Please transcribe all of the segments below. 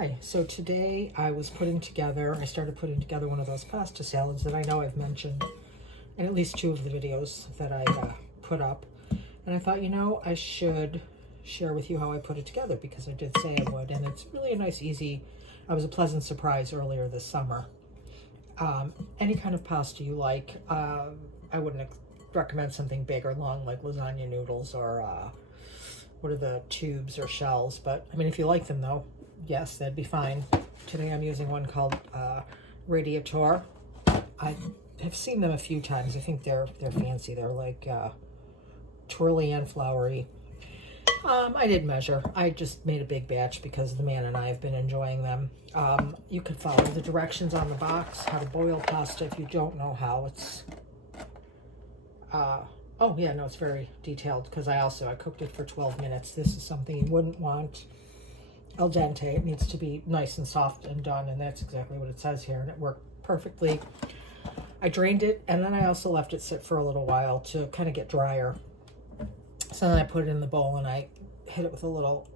Hi, so today I started putting together one of those pasta salads that I know I've mentioned in at least two of the videos that I put up. And I thought, I should share with you how I put it together because I did say I would. And it's really a nice, easy, I was a pleasant surprise earlier this summer. Any kind of pasta you like, I wouldn't recommend something big or long like lasagna noodles or what are the tubes or shells. But I mean, if you like them though, yes, that'd be fine. Today I'm using one called Radiator. I have seen them a few times. I think they're fancy. They're like twirly and floury. I didn't measure. I just made a big batch because the man and I have been enjoying them. You can follow the directions on the box, how to boil pasta if you don't know how. It's oh yeah, no, it's very detailed because I cooked it for 12 minutes. This is something you wouldn't want al dente. It needs to be nice and soft and done, and that's exactly what it says here, and it worked perfectly. I drained it, and then I also left it sit for a little while to kind of get drier. So then I put it in the bowl, and I hit it with a little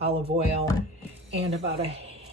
olive oil and about a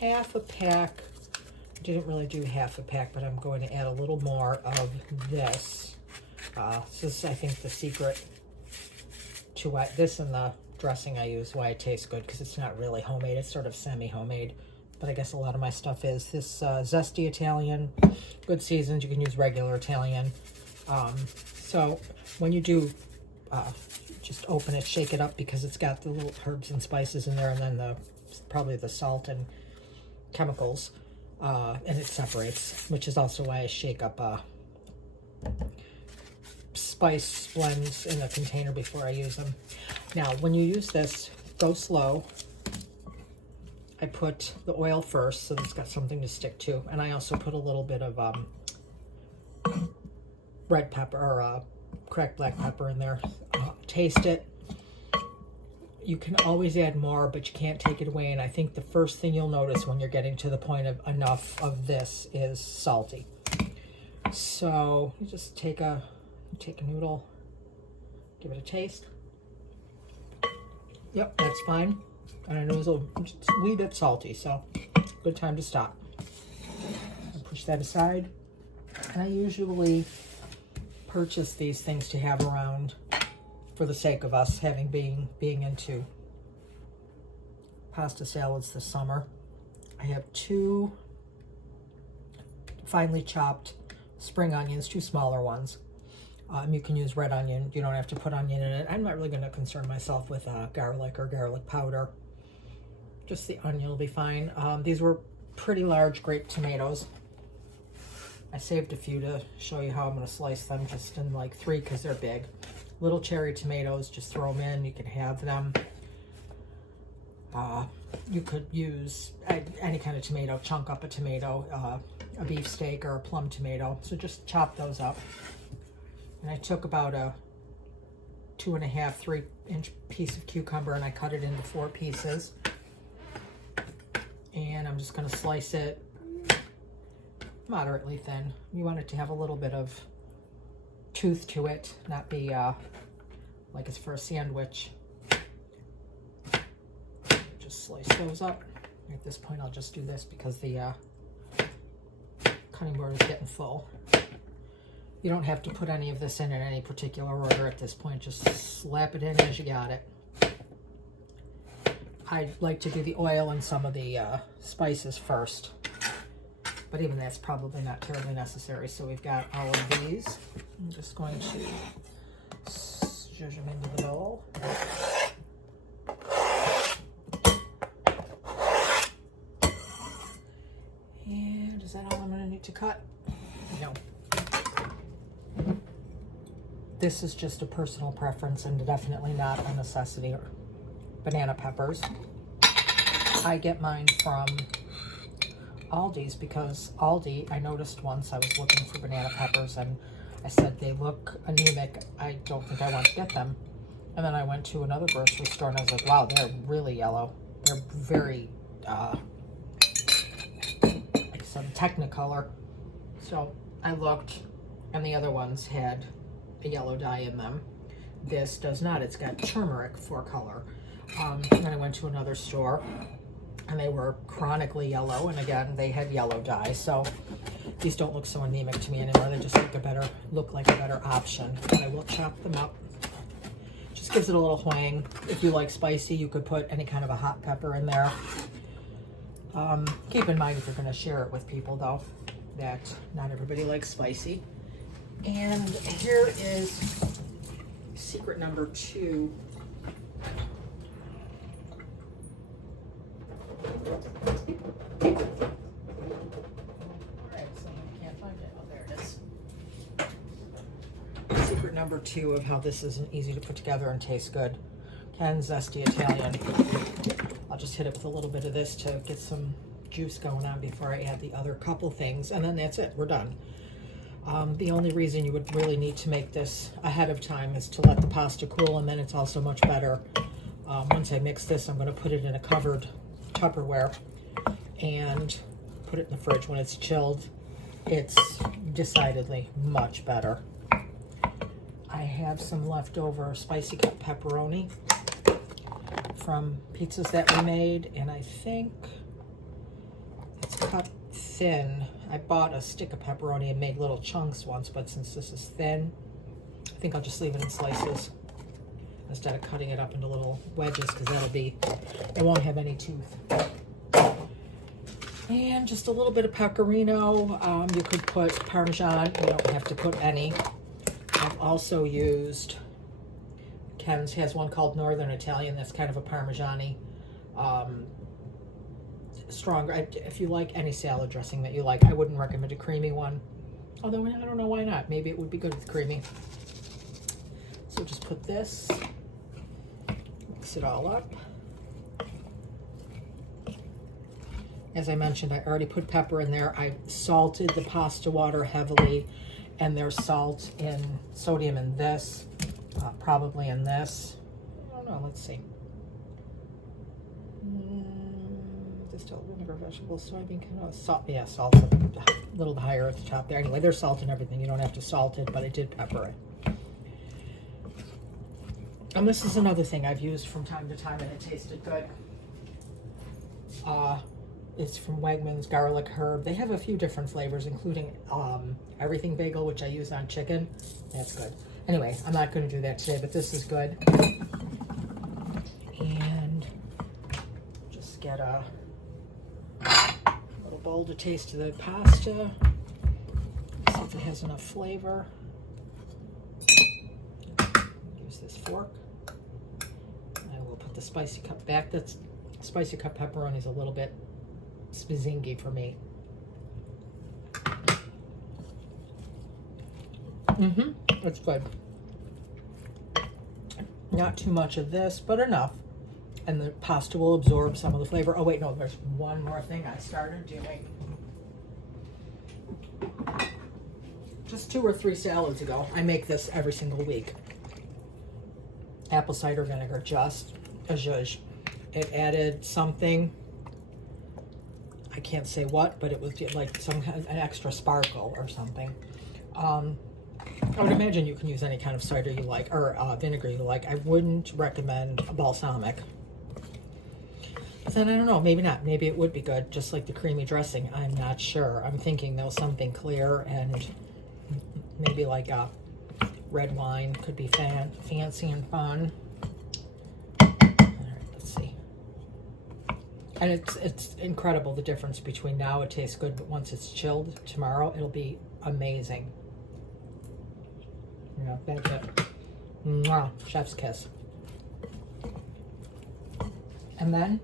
half a pack. I didn't really do half a pack, but I'm going to add a little more of this. This is, I think, the secret to why this and the dressing I use, why it tastes good, because it's not really homemade. It's sort of semi-homemade, but I guess a lot of my stuff is. This zesty Italian, good seasons. You can use regular Italian. So when you do, just open it, shake it up, because it's got the little herbs and spices in there, and then probably the salt and chemicals, and it separates, which is also why I shake up spice blends in a container before I use them. Now, when you use this, go slow. I put the oil first, so it's got something to stick to, and I also put a little bit of red pepper or cracked black pepper in there. Taste it. You can always add more, but you can't take it away. And I think the first thing you'll notice when you're getting to the point of enough of this is salty. So you just take a noodle, give it a taste. Yep, that's fine. And I know it's a wee bit salty, so good time to stop. I push that aside. And I usually purchase these things to have around for the sake of us being into pasta salads this summer. I have 2 finely chopped spring onions, 2 smaller ones. You can use red onion. You don't have to put onion in it. I'm not really going to concern myself with garlic or garlic powder. Just the onion will be fine. These were pretty large grape tomatoes. I saved a few to show you how I'm going to slice them, just in like 3 because they're big. Little cherry tomatoes, just throw them in. You can have them. You could use any kind of tomato, chunk up a tomato, a beefsteak or a plum tomato. So just chop those up. And I took about a 2.5, 3-inch piece of cucumber, and I cut it into 4 pieces. And I'm just going to slice it moderately thin. You want it to have a little bit of tooth to it, not be like it's for a sandwich. Just slice those up. At this point, I'll just do this because the cutting board is getting full. You don't have to put any of this in any particular order at this point. Just slap it in as you got it. I like to do the oil and some of the spices first, but even that's probably not terribly necessary. So we've got all of these. I'm just going to zhuzh them into the bowl. And is that all I'm going to need to cut? No. This is just a personal preference and definitely not a necessity. Banana peppers. I get mine from Aldi's because Aldi, I noticed once I was looking for banana peppers and I said they look anemic. I don't think I want to get them. And then I went to another grocery store and I was like, wow, they're really yellow. They're very, like some Technicolor. So I looked, and the other ones had a yellow dye in them. This does not. It's got turmeric for color. Then I went to another store and they were chronically yellow, and again, they had yellow dye, so these don't look so anemic to me anymore. They just look like a better option. But I will chop them up. Just gives it a little whang. If you like spicy, you could put any kind of a hot pepper in there. Keep in mind, if you're going to share it with people, though, that not everybody likes spicy. And here is secret number 2. Secret number 2 of how this is easy to put together and taste good. Ken's Zesty Italian. I'll just hit it with a little bit of this to get some juice going on before I add the other couple things, and then that's it. We're done. The only reason you would really need to make this ahead of time is to let the pasta cool, and then it's also much better. Once I mix this, I'm going to put it in a covered Tupperware and put it in the fridge. When it's chilled, it's decidedly much better. I have some leftover spicy cut pepperoni from pizzas that we made, and I think it's cut thin. I bought a stick of pepperoni and made little chunks once, but since this is thin, I think I'll just leave it in slices instead of cutting it up into little wedges, because it won't have any tooth. And just a little bit of pecorino. You could put Parmesan. You don't have to put any. I've also used, Ken's has one called Northern Italian that's kind of a Parmesan-y, stronger. If you like any salad dressing that you like, I wouldn't recommend a creamy one. Although I don't know why not. Maybe it would be good with creamy. So just put this, mix it all up. As I mentioned, I already put pepper in there. I salted the pasta water heavily, and there's sodium in this, probably in this. I don't know, let's see. Distilled vinegar, vegetables, soybean canola, salt. Yeah, salt a little higher at the top there. Anyway, there's salt in everything. You don't have to salt it, but I did pepper it. And this is another thing I've used from time to time, and it tasted good. It's from Wegmans, garlic herb. They have a few different flavors, including everything bagel, which I use on chicken. That's good. Anyway, I'm not going to do that today, but this is good. And just get a little bowl to taste the pasta. See if it has enough flavor. Use this fork. I will put the spicy cup back. That's spicy cut pepperoni is a little bit spizzingy for me. It's good. Not too much of this, but enough. And the pasta will absorb some of the flavor. Oh wait, no, there's one more thing I started doing. Just 2 or 3 salads ago. I make this every single week. Apple cider vinegar, just a zhuzh. It added something, I can't say what, but it was like an extra sparkle or something. I would imagine you can use any kind of cider you like, or vinegar you like. I wouldn't recommend a balsamic. But then I don't know, maybe not. Maybe it would be good, just like the creamy dressing. I'm not sure. I'm thinking though something clear, and maybe like a red wine could be fancy and fun. And it's incredible the difference between now. It tastes good, but once it's chilled tomorrow, it'll be amazing. Yeah, that's it. Mwah, chef's kiss. And then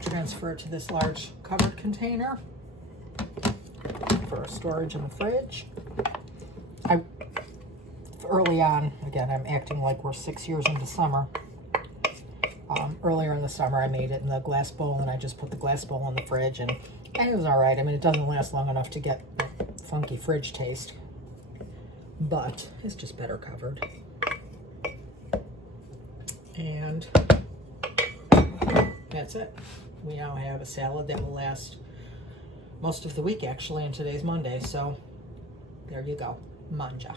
transfer it to this large covered container for storage in the fridge. Early on, again, I'm acting like we're 6 years into summer. Earlier in the summer, I made it in the glass bowl, and I just put the glass bowl in the fridge, and it was all right. I mean, it doesn't last long enough to get funky fridge taste, but it's just better covered. And that's it. We now have a salad that will last most of the week, actually, and today's Monday, so there you go. Manja.